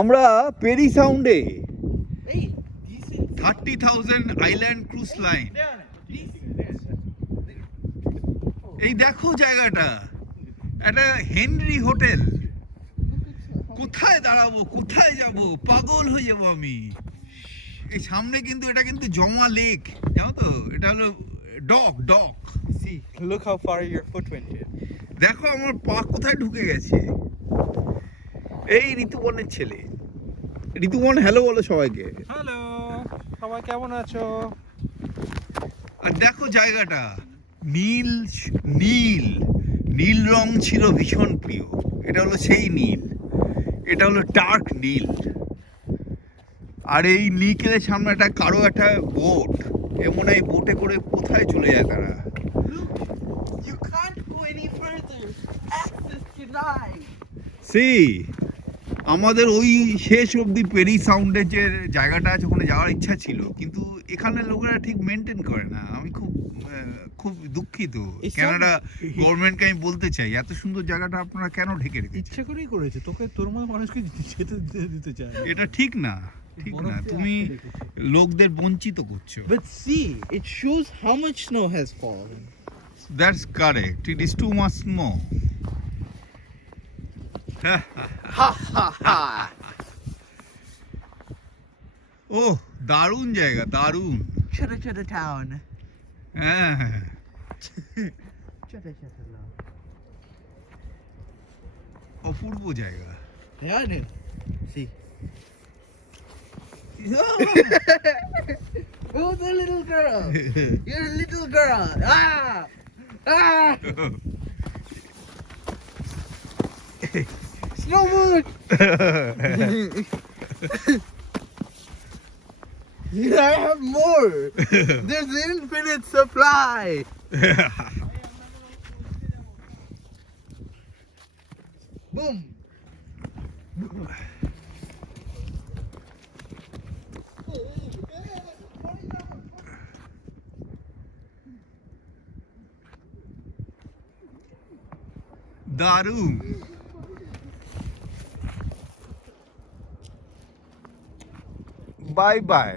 আমরা peri সাউন্ডে 30,000 island cruise line. এই দেখো জায়গাটা, একটা হেনরি হোটেল। কোথায় দাঁড়াবো, কোথায় যাব, পাগল হয়ে যাবো আমি। এই সামনে কিন্তু এটা কিন্তু জমা লেক, জানো তো, এটা হলো doc. See, look how far your foot went in. দেখো আমার পা কোথায় ঢুকে গেছে। এই ঋতুপর্ণের ছেলে। ঋতুপর্ণ হ্যালো বলো সবাইকে। হ্যালো, সবাই কেমন আছো? আর দেখো জায়গাটা, নীল নীল নীল রং ছিল ভীষণ প্রিয়। এটা হলো সেই নীল, এটা হলো ডার্ক নীল। আর এই নিকেলের সামনে একটা কারো একটা বোট, এমন এই বোটে করে কোথায় চলে যায় তারা। You can't go any further. Access denied. সি আমাদের ওই শেষ অবধি পেরি সাউন্ডের যে জায়গাটা আছে ওখানে যাওয়ার ইচ্ছা ছিল, কিন্তু এখানে লোকেরা ঠিক মেনটেন করে না। আমি খুব দুঃখিত। কানাডা গভর্নমেন্টকে আমি বলতে চাই, এত সুন্দর জায়গাটা আপনারা কেন ঢেকে রেখেছেন? ইচ্ছে করেই করেছে, তোকে তোর মতো মানুষকে যেতে দিতে চায়। এটা ঠিক না, ঠিক না। তুমি লোকদের বঞ্চিত করছো। But see, it shows how much snow has fallen. That's correct. It is too much snow. Ha ha ha. ওহ, দারুণ জায়গা, দারুণ। Chutta town. হ্যাঁ, Chutta love. অপূর্ব জায়গা। Yeah, I know. See. Oh, the little girl. You're a little girl. Ah! Ah! Snow moon! I have more. There's infinite supply. Boom. দারুণ। Bye bye.